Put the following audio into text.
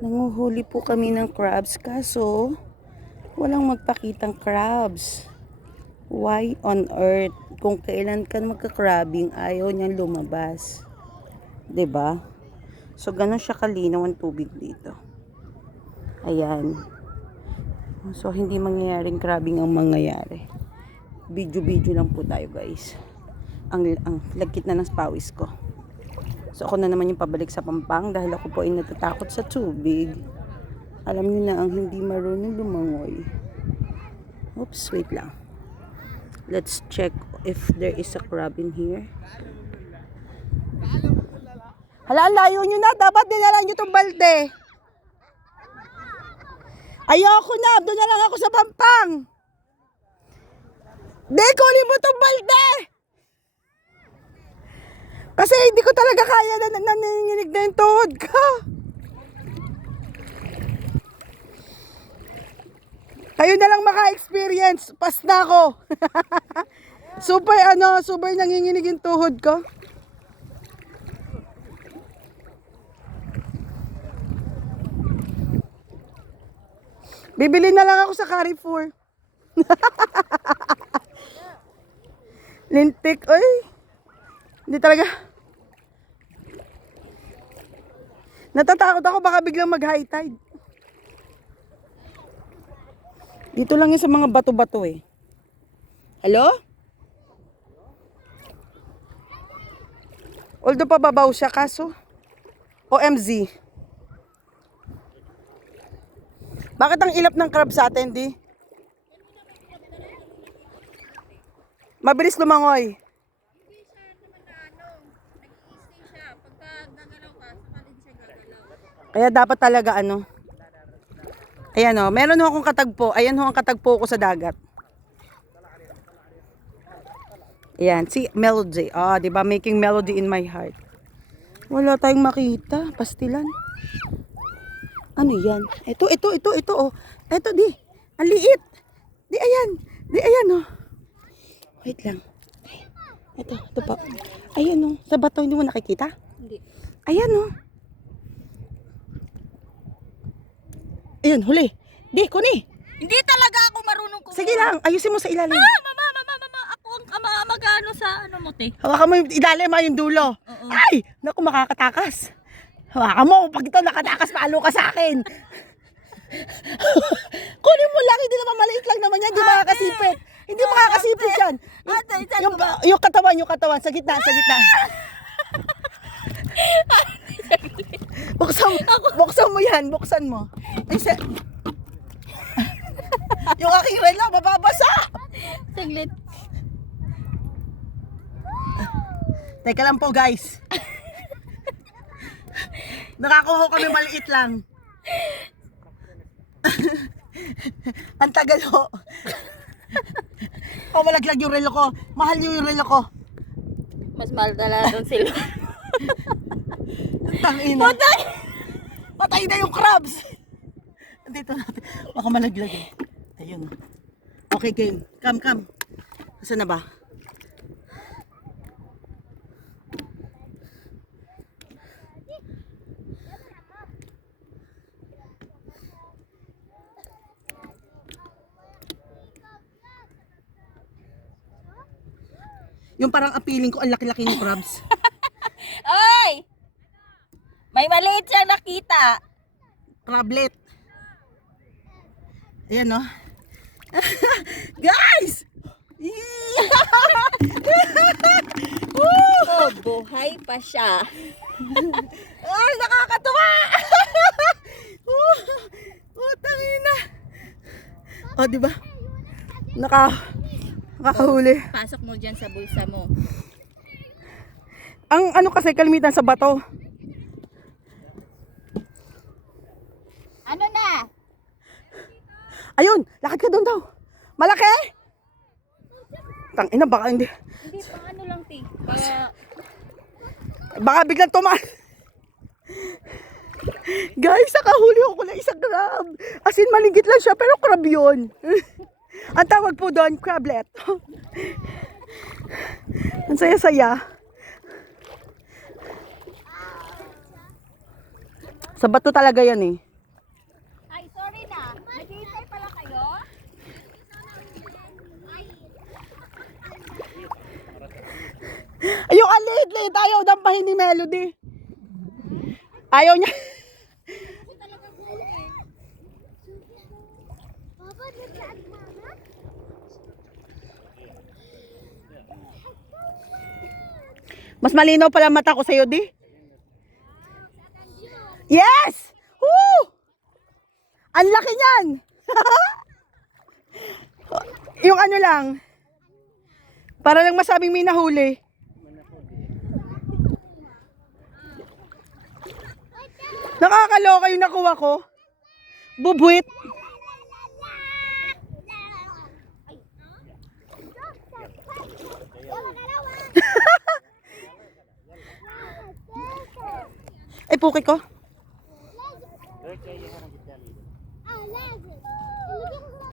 Nanguhuli po kami ng crabs kaso walang magpakitang crabs. Why on earth? Kung kailan ka magka-crabbing, ayaw niyang lumabas. 'Di ba? So ganun siya kalinaw ang tubig dito. Ayan. So hindi mangyayaring crabbing ang mangyayari. Video lang po tayo, guys. Ang lagkit na ng pawis ko. So ako na naman yung pabalik sa Pampang dahil ako po ay natatakot sa tubig. Alam niyo na ang hindi marunong lumangoy. Oops, wait lang. Let's check if there is a crab in here. Hala, layo nyo na. Dapat dinala nyo itong balde. Ayoko na. Doon na lang ako sa Pampang. Di, kunin mo itong balde. Kasi hindi ko talaga kaya na nanginginig na yung tuhod ko. Kayo na lang maka-experience. Pas na ako. Super nanginginig yung tuhod ko. Bibili na lang ako sa Carrefour. Lintik, oy. Hindi talaga. Natatakot ako baka biglang mag-high tide. Dito lang yun sa mga bato-bato eh. Hello? Although pababaw siya kaso. OMZ. Bakit ang ilap ng crab sa atin, di? Mabilis lumangoy. Hindi siya naman na nag-i-stay siya. Pagka gagalaw ka, saka din siya gagalaw. Kaya dapat talaga ayan o, meron ho akong katagpo. Ayan ho ang katagpo ko sa dagat. Ayan, si Melody. Ah, 'di ba? Making melody in my heart. Wala tayong makita, pastilan. Ano 'yan? Ito oh. Ito di. Ang liit. Di ayan oh. Wait lang. Ito pa. Ayan oh. Sa bato hindi mo nakikita? Hindi. Ayan oh. Ayun, huli. Di, kuni. Hindi talaga ako marunong kumuha. Sige lang, ayusin mo sa ilalim. Mama. Ako ang magano sa ano mo, te. Hawakan mo yung ilalim, yung dulo. Oo. Ay! Naku, makakatakas. Hawakan mo, pag ito nakatakas, palo ka sa akin. Kunin mo lang, hindi naman maliit lang naman yan, hindi makakasipit. Hindi makakasipit yan. Ate, Yung katawan, sa gitna. Buksan mo yan, buksan mo. Yung aking relo, mababasa. Saglit. Teka lang po, guys. Nakakuha kami maliit lang. Ang tagal ho. Malaglag yung relo ko. Mahal yung relo ko. Mas mahal talaga doon sila. Tangina. Patay na yung crabs. Dito natin. Baka malaglag eh. Ayun. Okay, game. Come. Saan na ba? Yung parang appealing ko, ang laki-laki ng crabs. Oy! May maliit siya nakita. Crablet. Ayan no. Guys! Oh, buhay pa siya. Ay, nakakatuwa! Tangina. Oh, di ba? Nakahuli. Pasok mo dyan sa bulsa mo. Ang ano kasi kalimitan sa bato. Ano na? Ayun, lakad ka doon daw. Malaki? Tangina, baka hindi. Hindi pa ano lang, te. Kaya Baka biglang tumaan. Guys, nakahuli ko na isang crab. As in, maligit lang siya, pero crab yun. Ang tawag po doon, crablet. Ang saya-saya. Sa bato talaga yan eh. Yung aliit-liit, ayaw dampahin ni Melody. Ayaw niya. Kasi talaga gulo eh. Papa, naglaan mama? Mas malinaw pala mata ko sa'yo, di? Yes! Woo! Ang laki niyan! Yung ano lang. Para lang masabing may nahuli. Nakakaloka yung nakuha ko. Bubwit. Ay, pukit ko.